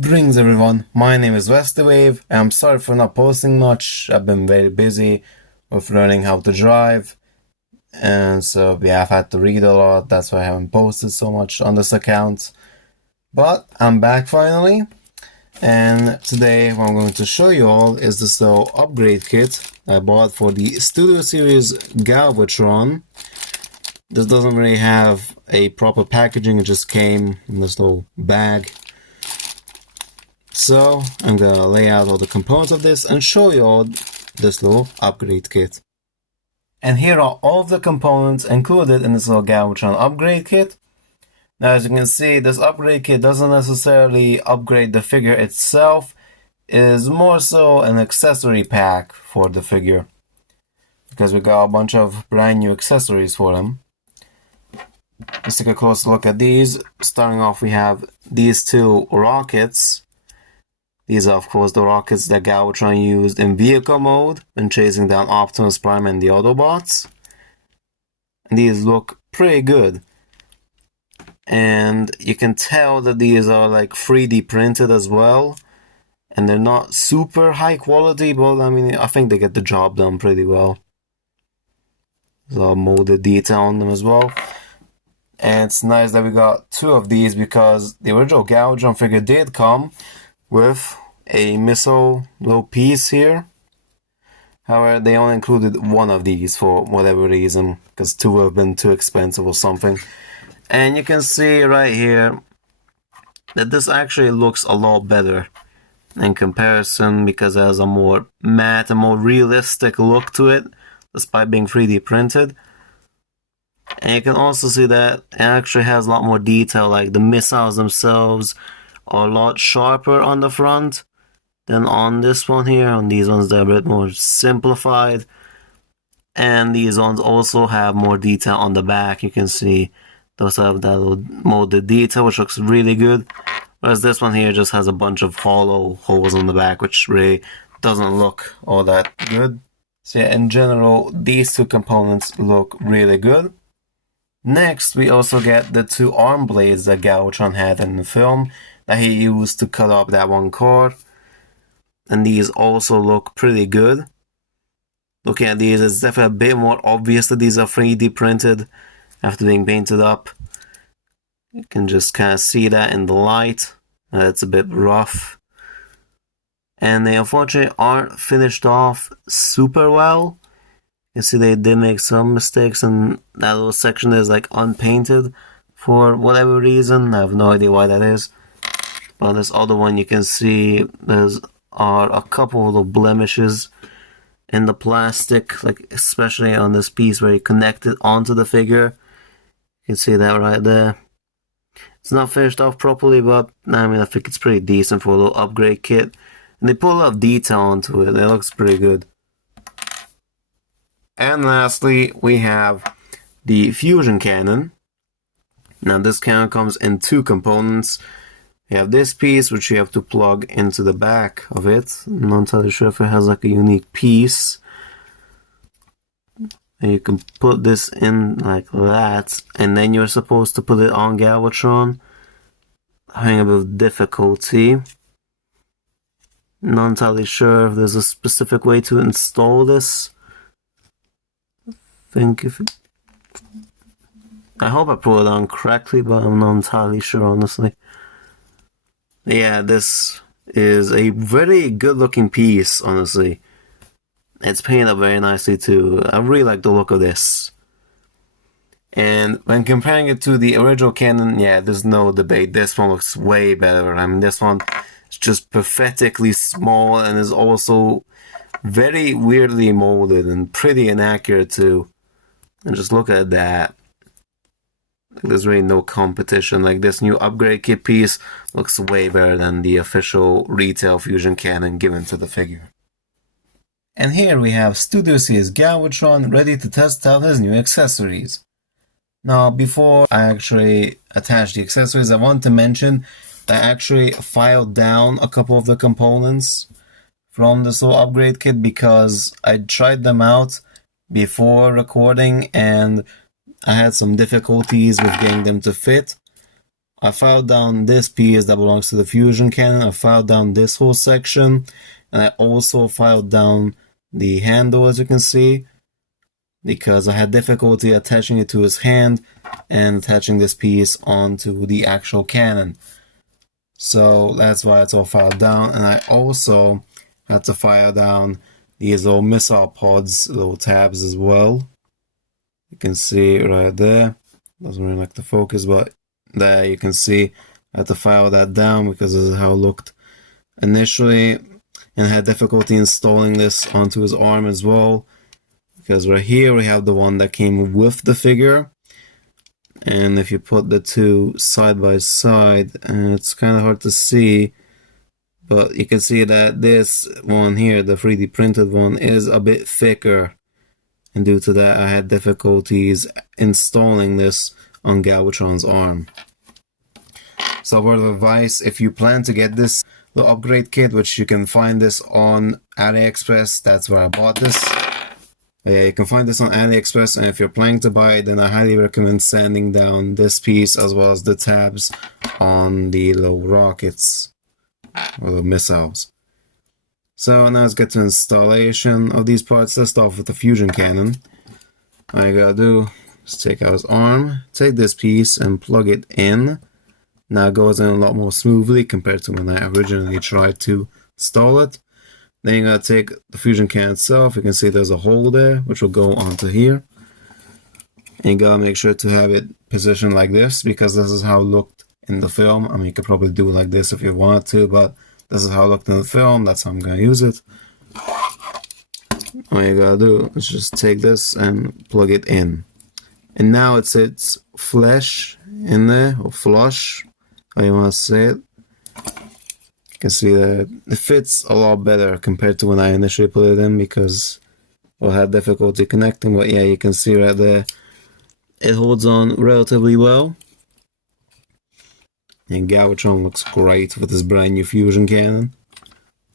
Greetings everyone, my name is Wave, and I'm sorry for not posting much. I've been very busy with learning how to drive, and so yeah, I've had to read a lot, that's why I haven't posted so much on this account. But I'm back finally, and today what I'm going to show you all is this little upgrade kit I bought for the Studio Series Galvatron. This doesn't really have a proper packaging, it just came in this little bag. So I'm gonna lay out all the components of this and show you all this little upgrade kit. And here are all of the components included in this little Galvatron upgrade kit. Now as you can see, this upgrade kit doesn't necessarily upgrade the figure itself, it is more so an accessory pack for the figure. Because we got a bunch of brand new accessories for him. Let's take a closer look at these. Starting off we have these two rockets. These are of course the rockets that Galvatron used in vehicle mode when chasing down Optimus Prime and the Autobots. And these look pretty good. And you can tell that these are like 3D printed as well. And they're not super high quality, but I mean, I think they get the job done pretty well. There's a molded detail on them as well. And it's nice that we got two of these because the original Galvatron figure did come with a missile little piece here. However, they only included one of these for whatever reason, because two have been too expensive or something. And you can see right here that this actually looks a lot better in comparison because it has a more matte and more realistic look to it, despite being 3D printed. And you can also see that it actually has a lot more detail, like the missiles themselves are a lot sharper on the front than on this one here. On these ones they're a bit more simplified, and these ones also have more detail on the back. You can see those have that little molded detail which looks really good, whereas this one here just has a bunch of hollow holes on the back which really doesn't look all that good. So yeah, in general these two components look really good. Next, we also get the two arm blades that Galvatron had in the film that he used to cut up that one car. And these also look pretty good. Looking at these, it's definitely a bit more obvious that these are 3D printed after being painted up. You can just kind of see that in the light. It's a bit rough. And they unfortunately aren't finished off super well. You see they did make some mistakes, and that little section is like unpainted for whatever reason. I have no idea why that is. But this other one you can see there's a couple of little blemishes in the plastic, like especially on this piece where you connect it onto the figure. You can see that right there. It's not finished off properly, but I mean I think it's pretty decent for a little upgrade kit. And they put a lot of detail onto it. It looks pretty good. And lastly, we have the fusion cannon. Now this cannon comes in two components. You have this piece which you have to plug into the back of it. I'm not entirely sure if it has like a unique piece. And you can put this in like that, and then you're supposed to put it on Galvatron. Having a bit of difficulty. Not entirely sure if there's a specific way to install this. I hope I put it on correctly, but I'm not entirely sure, honestly. Yeah, this is a very good looking piece, honestly. It's painted up very nicely too. I really like the look of this. And when comparing it to the original cannon, yeah, there's no debate. This one looks way better. I mean, this one is just pathetically small and is also very weirdly molded and pretty inaccurate too. And just look at that. There's really no competition. Like this new upgrade kit piece looks way better than the official retail fusion cannon given to the figure. And here we have Studio Series Galvatron ready to test out his new accessories. Now before I actually attach the accessories, I want to mention that I actually filed down a couple of the components from this little upgrade kit because I tried them out before recording and I had some difficulties with getting them to fit I filed down this piece that belongs to the fusion cannon. I filed down this whole section, and I also filed down the handle, as you can see, because I had difficulty attaching it to his hand and attaching this piece onto the actual cannon. So that's why it's all filed down. And I also had to file down these little missile pods, little tabs as well. You can see right there. Doesn't really like the focus, but there you can see I had to file that down because this is how it looked initially, and I had difficulty installing this onto his arm as well, because right here we have the one that came with the figure, and if you put the two side by side, it's kind of hard to see, but you can see that this one here, the 3D printed one, is a bit thicker, and due to that I had difficulties installing this on Galvatron's arm. So word of advice, if you plan to get this little upgrade kit, which you can find this on AliExpress, that's where I bought this. Yeah, you can find this on AliExpress, and if you're planning to buy it, then I highly recommend sanding down this piece as well as the tabs on the little rockets or the missiles. So now let's get to installation of these parts. Let's start off with the fusion cannon. All you gotta do is take out his arm, take this piece and plug it in. Now it goes in a lot more smoothly compared to when I originally tried to install it. Then you gotta take the fusion cannon itself. You can see there's a hole there which will go onto here. And you gotta make sure to have it positioned like this, because this is how it looked in the film. I mean, you could probably do it like this if you want to, but this is how it looked in the film. That's how I'm gonna use it. All you gotta do is just take this and plug it in. And now it sits flush in there, or flush, how you want to say it. You can see that it fits a lot better compared to when I initially put it in, because I had difficulty connecting. But yeah, you can see right there, it holds on relatively well. And Galvatron looks great with this brand new fusion cannon.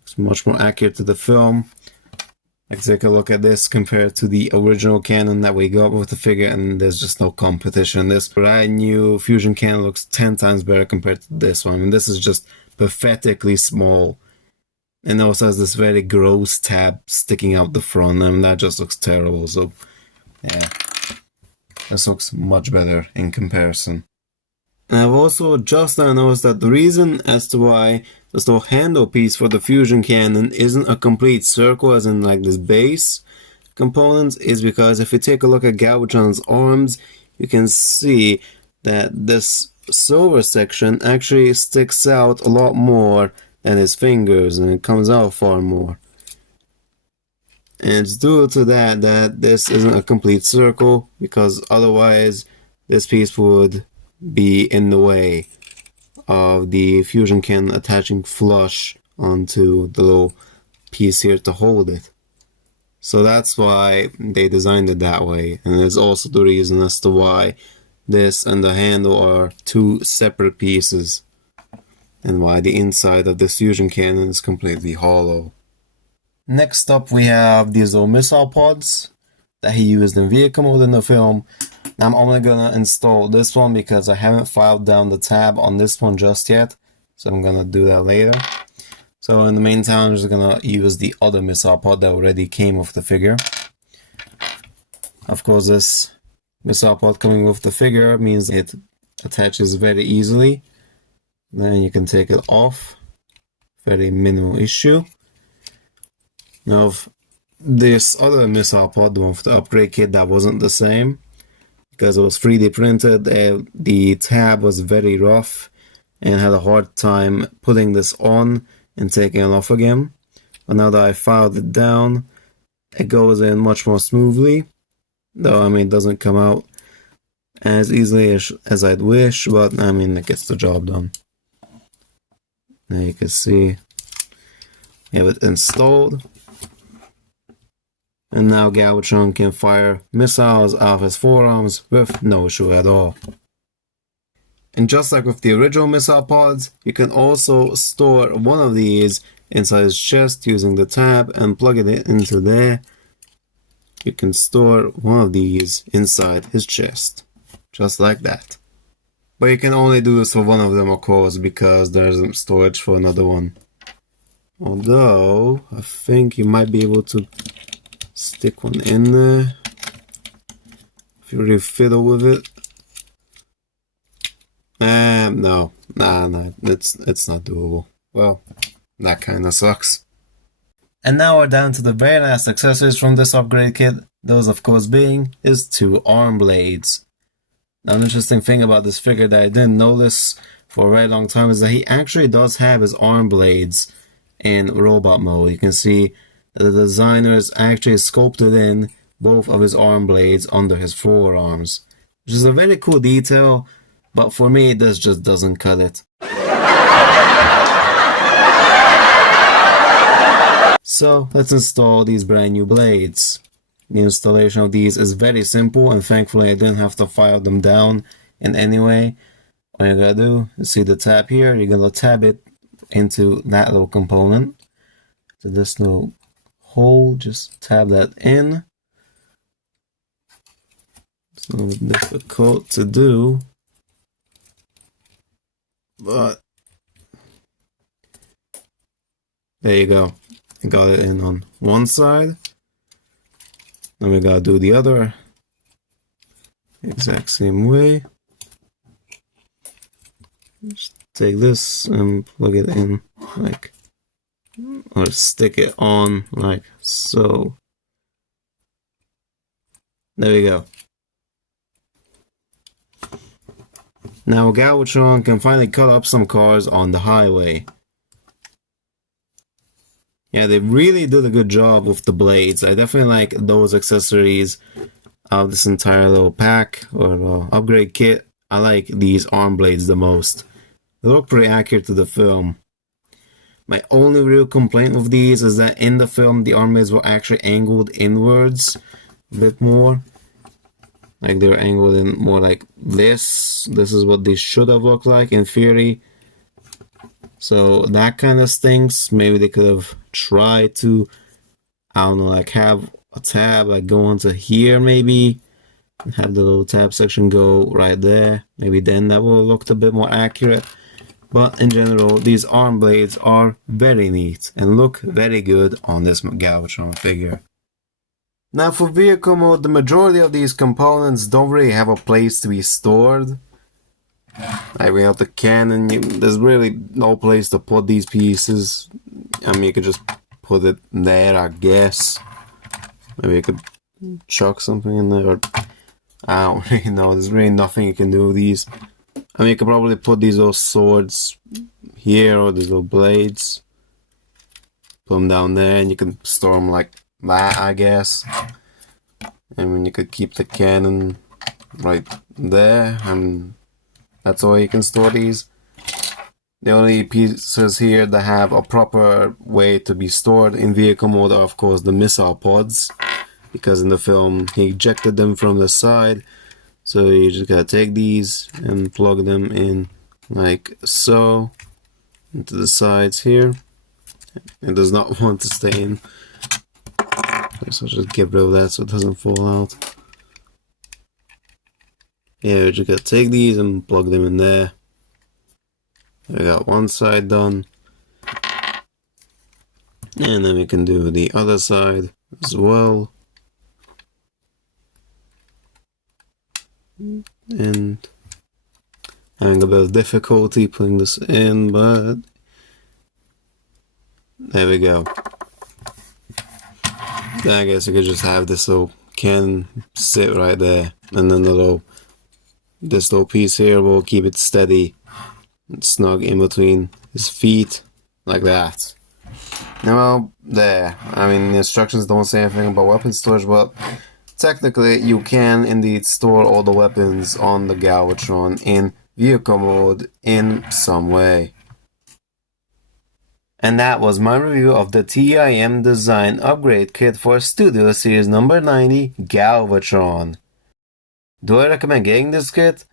It's much more accurate to the film. Like, take a look at this compared to the original cannon that we got with the figure, and there's just no competition. This brand new fusion cannon looks 10 times better compared to this one. I mean, this is just pathetically small, and also has this very gross tab sticking out the front. I mean, that just looks terrible. So yeah, this looks much better in comparison. And I've also just now noticed that the reason as to why this little handle piece for the fusion cannon isn't a complete circle, as in like this base component, is because if you take a look at Galvatron's arms, you can see that this silver section actually sticks out a lot more than his fingers, and it comes out far more. And it's due to that this isn't a complete circle, because otherwise this piece would be in the way of the fusion cannon attaching flush onto the little piece here to hold it. So that's why they designed it that way, and there's also the reason as to why this and the handle are two separate pieces, and why the inside of this fusion cannon is completely hollow. Next up we have these little missile pods that he used in vehicle mode in the film. I'm only gonna install this one because I haven't filed down the tab on this one just yet, so I'm gonna do that later. So in the meantime, I'm just gonna use the other missile pod that already came with the figure. Of course, this missile pod coming with the figure means it attaches very easily. Then you can take it off, very minimal issue. Now, this other missile pod, the one with the upgrade kit, that wasn't the same, because it was 3D printed. The tab was very rough and had a hard time putting this on and taking it off again. But now that I filed it down, it goes in much more smoothly, though I mean it doesn't come out as easily as I'd wish, but I mean it gets the job done. Now you can see we have it installed. And now Galvatron can fire missiles out of his forearms with no issue at all. And just like with the original missile pods, you can also store one of these inside his chest using the tab and plug it into there. You can store one of these inside his chest, just like that. But you can only do this for one of them, of course, because there's storage for another one. Although, I think you might be able to stick one in there if you really fiddle with it. No, it's not doable. Well, that kinda sucks. And now we're down to the very last accessories from this upgrade kit, those of course being his 2 arm blades. Now an interesting thing about this figure that I didn't notice for a very long time is that he actually does have his arm blades in robot mode. You can see that the designers actually sculpted in both of his arm blades under his forearms, which is a very cool detail, but for me this just doesn't cut it. So let's install these brand new blades. The installation of these is very simple, and thankfully I didn't have to file them down in any way. All you gotta do is see the tab here, you're gonna tab it into that little component. So this little hole, just tab that in. It's a little difficult to do, but there you go. I got it in on one side. Then we gotta do the other exact same way. Just take this and plug it in like, or stick it on like so. There we go. Now Galvatron can finally cut up some cars on the highway. Yeah, they really did a good job with the blades. I definitely like those accessories of this entire little pack or upgrade kit. I like these arm blades the most. They look pretty accurate to the film. My only real complaint with these is that in the film the arm blades were actually angled inwards a bit more. Like they were angled in more like this. This is what they should have looked like in theory. So that kind of stinks. Maybe they could have tried to, I don't know, like have a tab like go onto here maybe, and have the little tab section go right there. Maybe then that would have looked a bit more accurate. But in general, these arm blades are very neat and look very good on this Galvatron figure. Now for vehicle mode, the majority of these components don't really have a place to be stored. Like we have the cannon, there's really no place to put these pieces. I mean, you could just put it there, I guess. Maybe you could chuck something in there, or I don't really know. There's really nothing you can do with these. I mean, you could probably put these little swords here, or these little blades. Put them down there, and you can store them like that, I guess. I mean, you could keep the cannon right there, and that's all you can store these. The only pieces here that have a proper way to be stored in vehicle mode are of course the missile pods, because in the film he ejected them from the side. So you just gotta take these and plug them in like so into the sides here. It does not want to stay in, so I'll just get rid of that so it doesn't fall out. Yeah, we just gotta take these and plug them in there. We got one side done. And then we can do the other side as well. And having a bit of difficulty putting this in, but there we go. Then I guess you could just have this little can sit right there, and then this little piece here will keep it steady and snug in between his feet, like that. Now, there. I mean, the instructions don't say anything about weapon storage, but technically you can indeed store all the weapons on the Galvatron in vehicle mode in some way. And that was my review of the TIM Design Upgrade Kit for Studio Series number 90 Galvatron. Do I recommend getting this kit?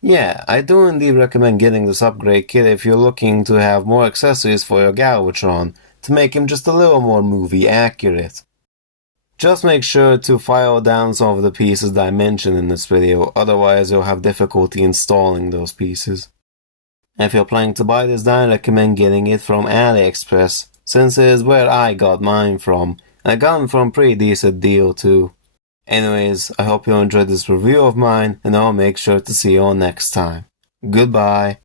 Yeah, I do indeed recommend getting this upgrade kit if you're looking to have more accessories for your Galvatron to make him just a little more movie accurate. Just make sure to file down some of the pieces that I mentioned in this video, otherwise you'll have difficulty installing those pieces. If you're planning to buy this die, I recommend getting it from AliExpress, since it is where I got mine from, and I got them from a pretty decent deal too. Anyways, I hope you enjoyed this review of mine, and I'll make sure to see you all next time. Goodbye.